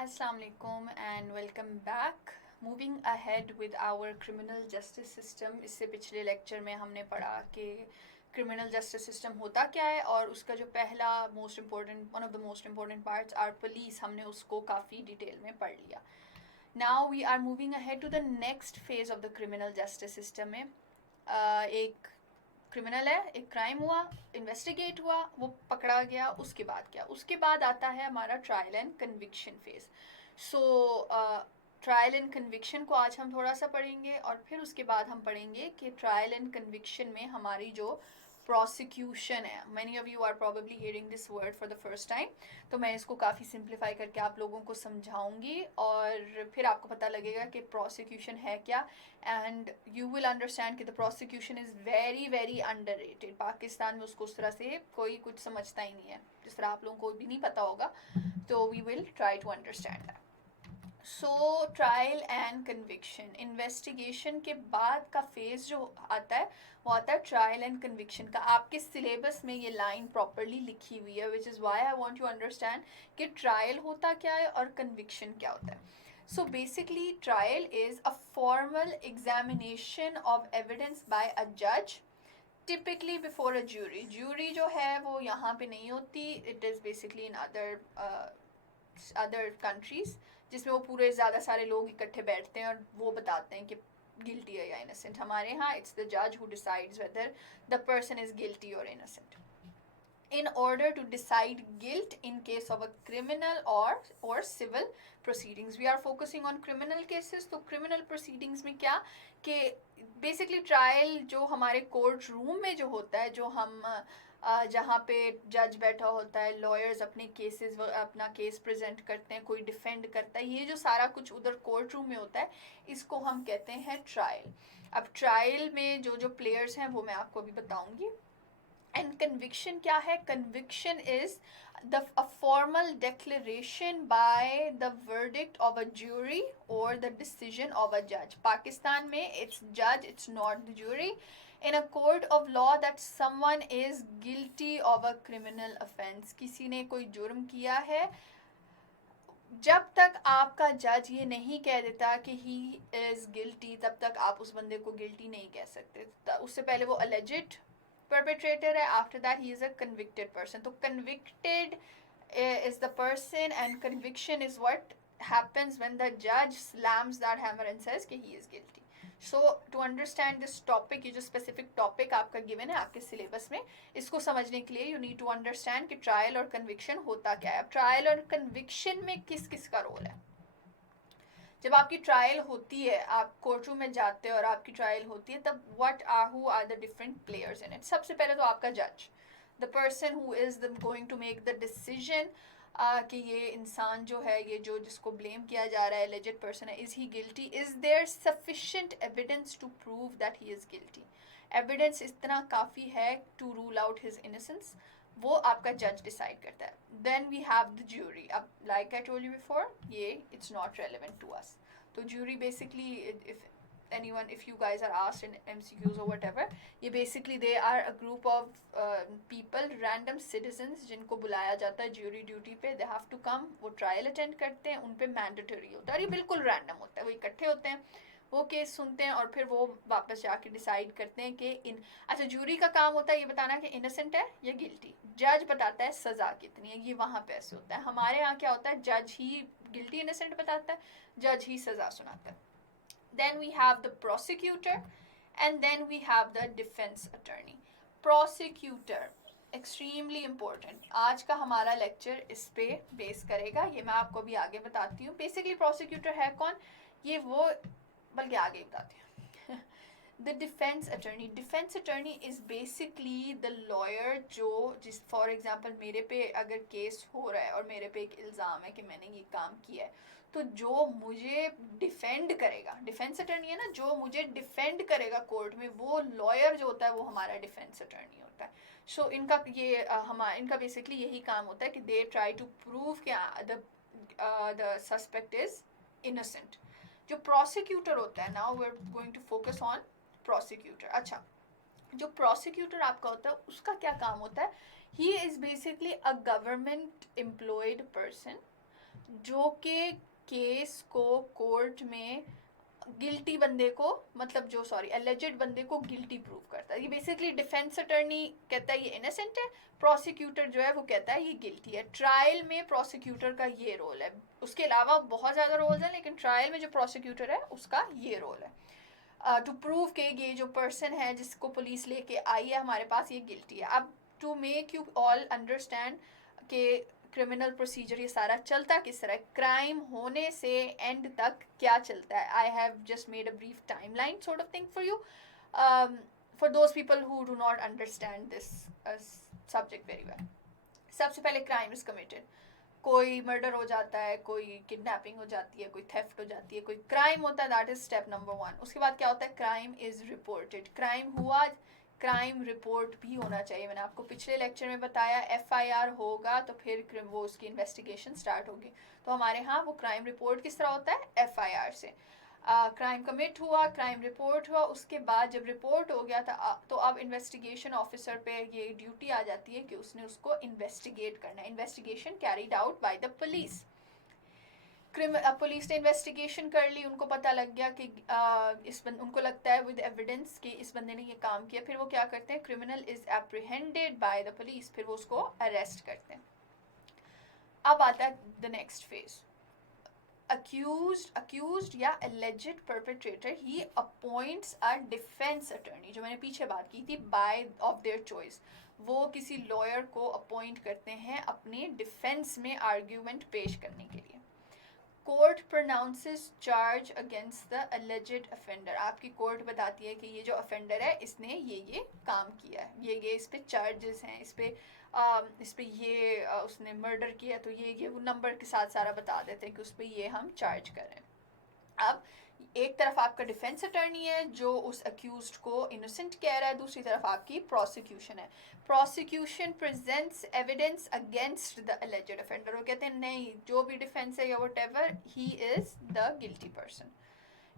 Assalamu alaikum and welcome back. Moving ahead with our criminal justice system. इससे पिछले lecture में हमने पढ़ा कि criminal justice system होता क्या है और उसका जो पहला one of the most important parts are police, हमने उसको काफ़ी डिटेल में पढ़ लिया. Now we are moving ahead to the next phase of the criminal justice system में एक क्रिमिनल है, एक क्राइम हुआ, इन्वेस्टिगेट हुआ, वो पकड़ा गया, उसके बाद क्या, उसके बाद आता है हमारा trial and conviction phase. So trial and conviction को आज हम थोड़ा सा पढ़ेंगे और फिर उसके बाद हम पढ़ेंगे कि ट्रायल एंड कन्विक्शन में हमारी जो प्रोसिक्यूशन है. Many of you are probably hearing this word for the first time, तो मैं इसको काफ़ी सिंप्लीफाई करके आप लोगों को समझाऊंगी और फिर आपको पता लगेगा कि प्रोसिक्यूशन है क्या. एंड यू विल अंडरस्टैंड कि the prosecution is very very underrated. Pakistan में उसको उस तरह से कोई कुछ समझता ही नहीं है, जिस तरह आप लोगों को भी नहीं पता होगा. तो we will try to understand that. So trial and conviction, investigation के बाद का फेज जो आता है वो आता है ट्रायल एंड कन्विक्शन का. आपके सिलेबस में ये लाइन प्रॉपरली लिखी हुई है, which is why I want you understand कि ट्रायल होता क्या है और कन्विक्शन क्या होता है. So basically, trial is a formal examination of evidence by a judge, typically before a jury. Jury जो है वो यहाँ पे नहीं होती. It is basically in other countries, जिसमें वो पूरे ज़्यादा सारे लोग इकट्ठे बैठते हैं और वो बताते हैं कि गिल्टी है या इनोसेंट. हमारे यहाँ it's the judge who decides whether the person is guilty or innocent. In order to decide guilt in case of a criminal or civil proceedings. We are focusing on criminal cases. तो criminal proceedings में क्या कि basically trial जो हमारे court room में जो होता है, जो हम जहाँ पे जज बैठा होता है, लॉयर्स अपने केसेस अपना केस प्रेजेंट करते हैं, कोई डिफेंड करता है, ये जो सारा कुछ उधर कोर्ट रूम में होता है, इसको हम कहते हैं ट्रायल. अब ट्रायल में जो जो प्लेयर्स हैं वो मैं आपको अभी बताऊंगी. एंड कन्विक्शन क्या है? Conviction is a formal declaration by the verdict of a jury or the decision of a judge. Pakistan में it's judge, it's not the jury. In a court of law that someone is guilty of a criminal offense. किसी ने कोई जुर्म किया है, जब तक आपका जज ये नहीं कह देता कि ही इज़ गिल्टी, तब तक आप उस बंदे को गिल्टी नहीं कह सकते. उससे पहले वो अलेजिड perpetrator है, after that he is a convicted person. तो convicted is the person and conviction is what happens when the judge slams that hammer and says कि he is guilty. So to understand this topic, ये जो specific topic आपका given है आपके syllabus में, इसको समझने के लिए you need to understand कि trial और conviction होता क्या है. अब trial और conviction में किस किस का रोल है. जब आपकी ट्रायल होती है, आप कोर्ट रूम में जाते हो और आपकी ट्रायल होती है, तब who are the different players in it. सबसे पहले तो आपका जज, the person who is going to make the decision कि ये इंसान जो है, ये जो जिसको ब्लेम किया जा रहा है, एलिजेड पर्सन है, is he guilty, is there sufficient evidence to prove that he is guilty. Evidence इतना काफ़ी है to rule out his innocence, वो आपका जज डिसाइड करता है. Then we have the jury. अब like I told you before, ये it's not relevant to us. तो jury basically, if you guys are asked in MCQs or whatever, ये basically they are a group of people, random citizens, जिनको बुलाया जाता है jury duty पे. they have to come, वो trial attend करते हैं, उन पे मैंडेटरी होता है और ये बिल्कुल रैंडम होता है. वो इकट्ठे होते हैं, वो केस सुनते हैं और फिर वो वापस जाके डिसाइड करते हैं कि अच्छा, ज्यूरी का काम होता है ये बताना कि इनोसेंट है या गिल्टी. जज बताता है सज़ा कितनी है. ये वहाँ पे ऐसे होता है. हमारे यहाँ क्या होता है, जज ही गिल्टी इनोसेंट बताता है, जज ही सज़ा सुनाता है. Then we have the prosecutor and then we have the defense attorney. Prosecutor extremely important. आज का हमारा लेक्चर इस पे बेस करेगा. ये मैं आपको भी आगे बताती हूँ. बेसिकली प्रोसिक्यूटर है कौन, ये वो बल्कि आगे बताती हूँ. The defense attorney is basically the lawyer जो जिस फॉर एग्जाम्पल मेरे पे अगर केस हो रहा है और मेरे पे एक इल्ज़ाम है कि मैंने ये काम किया है, तो जो मुझे डिफेंड करेगा, डिफेंस अटर्नी है ना, जो मुझे डिफेंड करेगा कोर्ट में, वो लॉयर जो होता है वो हमारा डिफेंस अटर्नी होता है. सो इनका ये इनका बेसिकली यही काम होता है कि दे ट्राई टू प्रूव कि द सस्पेक्ट इज इनोसेंट. जो प्रोसिक्यूटर होता है, now we are going to focus on prosecutor. अच्छा, जो प्रोसिक्यूटर आपका होता है उसका क्या काम होता है, he is basically a government employed person जो कि केस को कोर्ट में गिल्टी बंदे को, मतलब जो एलिजेड बंदे को गिल्टी प्रूव करता है। ये बेसिकली डिफेंस अटर्नी कहता है ये इनोसेंट है, प्रोसिक्यूटर जो है वो कहता है ये गिल्टी है। ट्रायल में प्रोसिक्यूटर का ये रोल है, उसके अलावा बहुत ज़्यादा रोल्स हैं, लेकिन ट्रायल में जो प्रोसिक्यूटर है उसका ये रोल है टू प्रूव के ये जो पर्सन है जिसको पुलिस लेके आई है हमारे पास ये गिल्टी है। अब to make you all understand कि क्रिमिनल प्रोसीजर ये सारा चलता किस तरह, क्राइम होने से एंड तक क्या चलता है। I have just made a brief time line sort of thing for you, for those people who do not understand this subject very well. सबसे पहले क्राइम इज कमिटेड, कोई मर्डर हो जाता है, कोई किडनैपिंग हो जाती है, कोई थेफ्ट हो जाती है, कोई क्राइम होता है, दैट इज स्टेप नंबर 1। उसके बाद क्या होता है, क्राइम इज रिपोर्टेड। क्राइम हुआ, क्राइम रिपोर्ट भी होना चाहिए। मैंने आपको पिछले लेक्चर में बताया एफआईआर होगा तो फिर वो उसकी इन्वेस्टिगेशन स्टार्ट होगी। तो हमारे यहाँ वो क्राइम रिपोर्ट किस तरह होता है, एफआईआर से। क्राइम कमिट हुआ, क्राइम रिपोर्ट हुआ, उसके बाद जब रिपोर्ट हो गया था तो अब इन्वेस्टिगेशन ऑफिसर पे ये ड्यूटी आ जाती है कि उसने उसको इन्वेस्टिगेट करना है। Investigation carried out by the police. Police ने इन्वेस्टिगेशन कर ली, उनको पता लग गया कि उनको लगता है विद एविडेंस कि इस बंदे ने ये काम किया। फिर वो क्या करते हैं, criminal is apprehended by the police, फिर वो उसको अरेस्ट करते हैं। अब आता है द नेक्स्ट फेज, accused या alleged perpetrator, he appoints a defense attorney, जो मैंने पीछे बात की थी, by of their choice। वो किसी लॉयर को अपॉइंट करते हैं अपने डिफेंस में आर्ग्यूमेंट पेश करने के लिए। Court pronounces charge against the alleged offender। आपकी कोर्ट बताती है कि ये जो अफेंडर है इसने ये काम किया है, ये इस पे चार्जेस हैं, इस पे ये उसने मर्डर किया, तो ये वो नंबर के साथ सारा बता देते हैं कि उस पर ये हम चार्ज कर रहे हैं। अब एक तरफ आपका डिफेंस अटर्नी है जो उस अक्यूज्ड को इनोसेंट कह रहा है, दूसरी तरफ आपकी प्रोसिक्यूशन है। Prosecution presents evidence against the alleged offender. वो कहते हैं नहीं, जो भी डिफेंस है या whatever, he is the guilty person.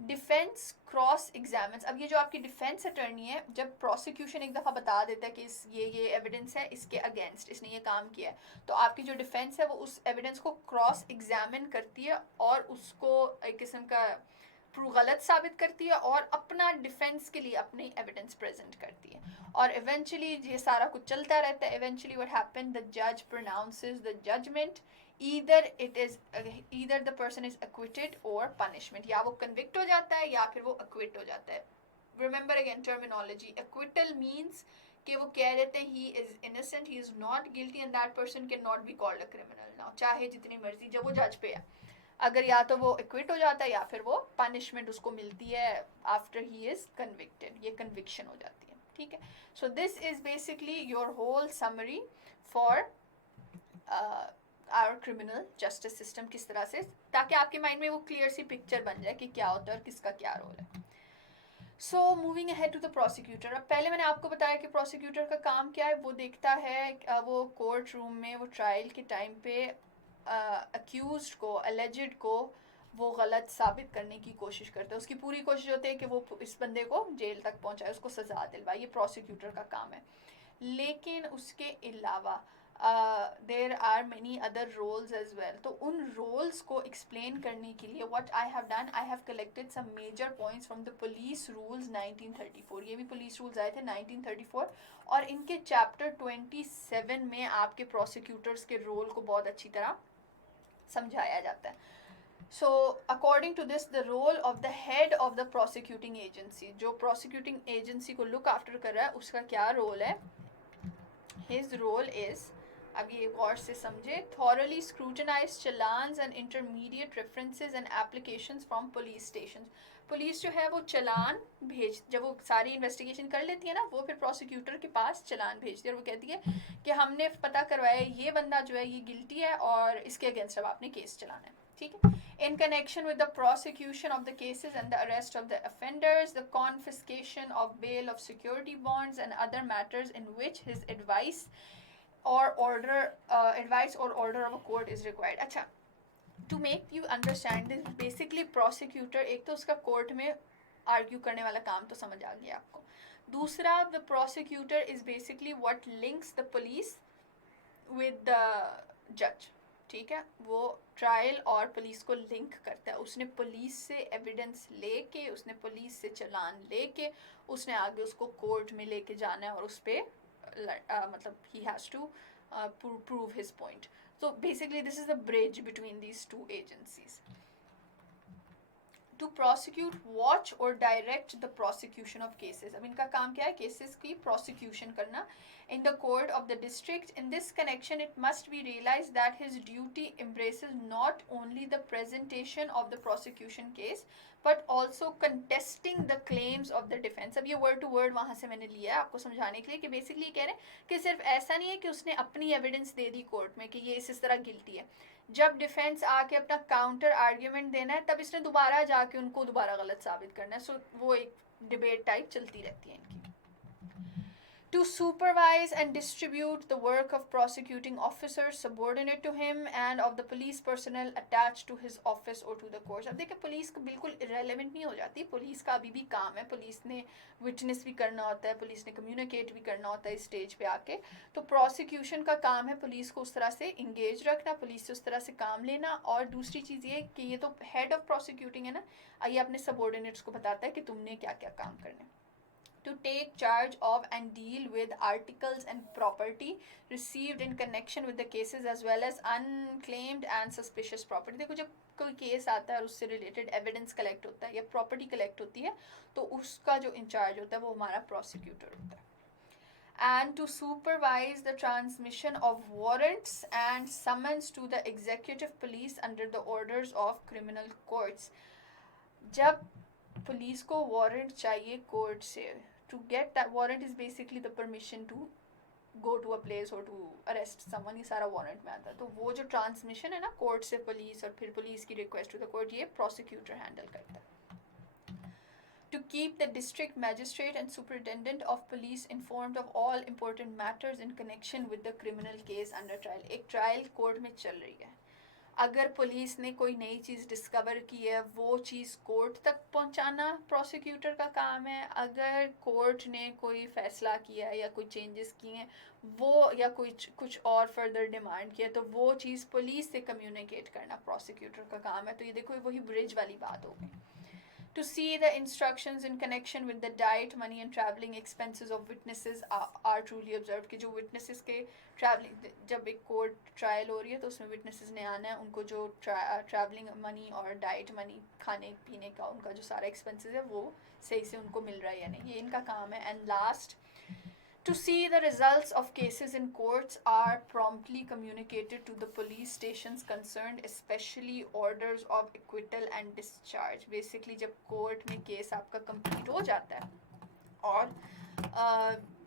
Defence cross examines. अब ये जो आपकी डिफेंस अटर्नी है, जब प्रोसिक्यूशन एक दफ़ा बता देता है कि ये एविडेंस है इसके अगेंस्ट, इसने ये काम किया है, तो आपकी जो डिफेंस है वो उस एविडेंस को क्रॉस एग्जामिन करती है और उसको एक किस्म का गलत साबित करती है और अपना डिफेंस के लिए अपनी एविडेंस प्रेजेंट करती है। और इवेंचुअली ये सारा कुछ चलता रहता है। इवेंचुअली व्हाट हैपन, द जज pronounces the judgment, either the person is acquitted or punishment, या वो convict हो जाता है या फिर वो acquit हो जाता है। Remember again terminology, acquittal means कि वो कह देते हैं he is innocent, he is not guilty and that person cannot be called a criminal now, चाहे जितनी मर्जी, जब वो जज पे है, अगर या तो वो acquit हो जाता है या फिर वो punishment उसको मिलती है after he is convicted, ये conviction हो जाती है। ठीक है, so this is basically your whole summary for our criminal justice system किस तरह से, ताकि आपके माइंड में वो क्लियर सी पिक्चर बन जाए कि क्या होता है और किसका क्या रोल है। So moving ahead to the prosecutor. अब पहले मैंने आपको बताया कि प्रोसिक्यूटर का काम क्या है, वो देखता है वो कोर्ट रूम में वो ट्रायल के टाइम पे अक्यूज्ड को, एलिजेड को वो गलत साबित करने की कोशिश करता है। उसकी पूरी कोशिश होती है कि वो इस बंदे को जेल तक पहुंचाए, उसको सजा दिलवाए, ये प्रोसिक्यूटर का काम है। लेकिन उसके अलावा there are many other roles as well. तो उन रोल्स को एक्सप्लेन करने के लिए what I have done, I have collected some major points from the police rules 1934। ये भी पुलिस रूल्स आए थे 1934 और इनके चैप्टर 27 में आपके प्रोसिक्यूटर्स के रोल को बहुत अच्छी तरह समझाया जाता है। So according to this, the role of the head of the prosecuting agency, जो prosecuting agency को look after कर रहा है, उसका क्या रोल है? His role is, अब ये गौर से समझे, thoroughly scrutinize challans and intermediate references and applications from police stations। Police जो है वो चलान जब वो सारी इन्वेस्टिगेशन कर लेती है ना, वो फिर प्रोसिक्यूटर के पास चलान भेजती है और वो कहती है कि हमने पता करवाया ये बंदा जो है ये गिल्टी है और इसके अगेंस्ट अब आपने केस चलाना है। ठीक है, in connection with the prosecution of the cases and the arrest of the offenders, the confiscation of bail of security bonds and other matters in which his advice or order of a court is required। अच्छा, to make you understand this, basically prosecutor, एक तो उसका court में argue करने वाला काम तो समझ आ गया आपको। दूसरा, the prosecutor is basically what links the police with the judge। ठीक है, वो ट्रायल और पुलिस को लिंक करता है। उसने पुलिस से एविडेंस लेके, उसने पुलिस से चालान लेके, उसने आगे उसको कोर्ट में लेके जाना है और उस पर मतलब he has to prove his point. So basically this is the bridge between these two agencies. To prosecute, watch or direct the prosecution of cases. अब इनका काम क्या है? केसेस की prosecution करना in the court of the district. In this connection, it must be realized that his duty embraces not only the presentation of the prosecution case, but also contesting the claims of the defense. अब ये word to word वहाँ से मैंने लिया है आपको समझाने के लिए कि basically कह रहे हैं कि सिर्फ ऐसा नहीं है कि उसने अपनी evidence दे दी कोर्ट में कि ये इस तरह guilty है। जब डिफेंस आके अपना काउंटर आर्ग्यूमेंट देना है तब इसने दोबारा जाके उनको दोबारा गलत साबित करना है। सो वो एक डिबेट टाइप चलती रहती है इनकी। To supervise and distribute the work of prosecuting officers subordinate to him and of the police personnel attached to his office or to the courts. अब देखिए पुलिस का बिल्कुल irrelevant नहीं हो जाती, पुलिस का अभी भी काम है, पुलिस ने विटनेस भी करना होता है, पुलिस ने कम्युनिकेट भी करना होता है इस स्टेज पे आके। तो प्रोसिक्यूशन का काम है पुलिस को उस तरह से इंगेज रखना, पुलिस से उस तरह से काम लेना। और दूसरी चीज़ ये कि ये तो हेड ऑफ प्रोसिक्यूटिंग है ना, ये अपने सबॉर्डिनेट्स को बताता है कि तुमने क्या क्या काम करने। To take charge of and deal with articles and property received in connection with the cases as well as unclaimed and suspicious property. देखो जब कोई केस आता है और उससे रिलेटेड एविडेंस कलेक्ट होता है या प्रॉपर्टी कलेक्ट होती है तो उसका जो इंचार्ज होता है वो हमारा प्रोसिक्यूटर होता है। And to supervise the transmission of warrants and summons to the executive police under the orders of criminal courts. जब पुलिस को वारंट चाहिए कोर्ट से, to get that warrant is basically the permission to go to a place और to arrest someone, ये सारा warrant में आता है। तो वो जो ट्रांसमिशन है ना कोर्ट से पुलिस और फिर पुलिस की रिक्वेस्ट टू द कोर्ट, ये प्रोसिक्यूटर हैंडल करता है। To keep the district magistrate and superintendent of police informed of all important matters in connection with the criminal case under trial. एक trial court में चल रही है, अगर पुलिस ने कोई नई चीज़ डिस्कवर की है वो चीज़ कोर्ट तक पहुंचाना प्रोसिक्यूटर का काम है। अगर कोर्ट ने कोई फैसला किया है या कोई चेंजेस किए हैं वो या कोई कुछ और फर्दर डिमांड किया तो वो चीज़ पुलिस से कम्युनिकेट करना प्रोसिक्यूटर का काम है। तो ये देखो वही ब्रिज वाली बात हो गई। To see the instructions in connection with the diet, money and travelling expenses of witnesses are truly observed. कि जो witnesses के travelling, जब एक court trial हो रही है तो उसमें witnesses ने आना है, उनको जो travelling money और diet money खाने पीने का उनका जो सारा expenses है वो सही से उनको मिल रहा है या नहीं, ये इनका काम है। And last, to see the results of cases in courts are promptly communicated to the police stations concerned, especially orders of acquittal and discharge. Basically जब कोर्ट में केस आपका कंप्लीट हो जाता है और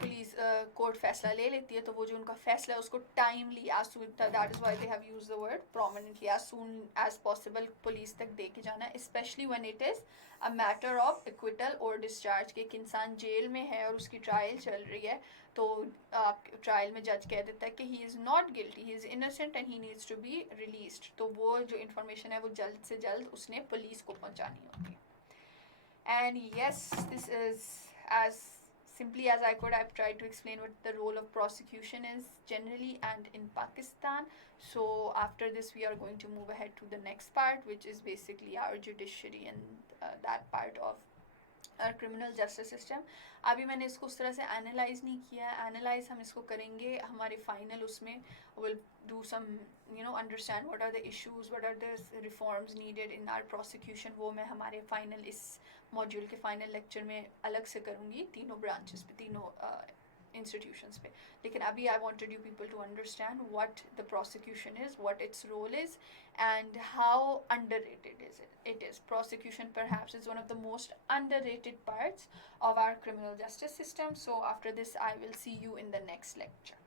पुलिस कोर्ट फैसला ले लेती है तो वो जो उनका फैसला है उसको timely as soon, that is why they have used the word prominently, as soon as possible police तक दे के जाना है, specially when it is a matter of acquittal और डिस्चार्ज। कि एक इंसान जेल में है और उसकी ट्रायल चल रही है तो ट्रायल में जज कह देता है कि he is not guilty, he is innocent and he needs to be released, तो वो जो इन्फॉर्मेशन है वो जल्द से जल्द उसने पुलिस को पहुंचानी होती है। And yes, this is as simply as I could, I've tried to explain what the role of prosecution is generally and in Pakistan. So after this we are going to move ahead to the next part, which is basically our judiciary and that part of our criminal justice system. अभी मैंने इसको उस तरह से analyse नहीं किया है, analyse हम इसको करेंगे हमारे फाइनल उसमें, will do some understand what are the issues, what are the reforms needed in our prosecution, वो मैं हमारे फाइनल इस मॉड्यूल के फाइनल लेक्चर में अलग से करूँगी तीनों ब्रांचेस पे, तीनों institutions पे। लेकिन अभी I wanted you people to understand what the prosecution is, what its role is and how underrated it is. Prosecution perhaps is one of the most underrated parts of our criminal justice system. So after this I will see you in the next lecture.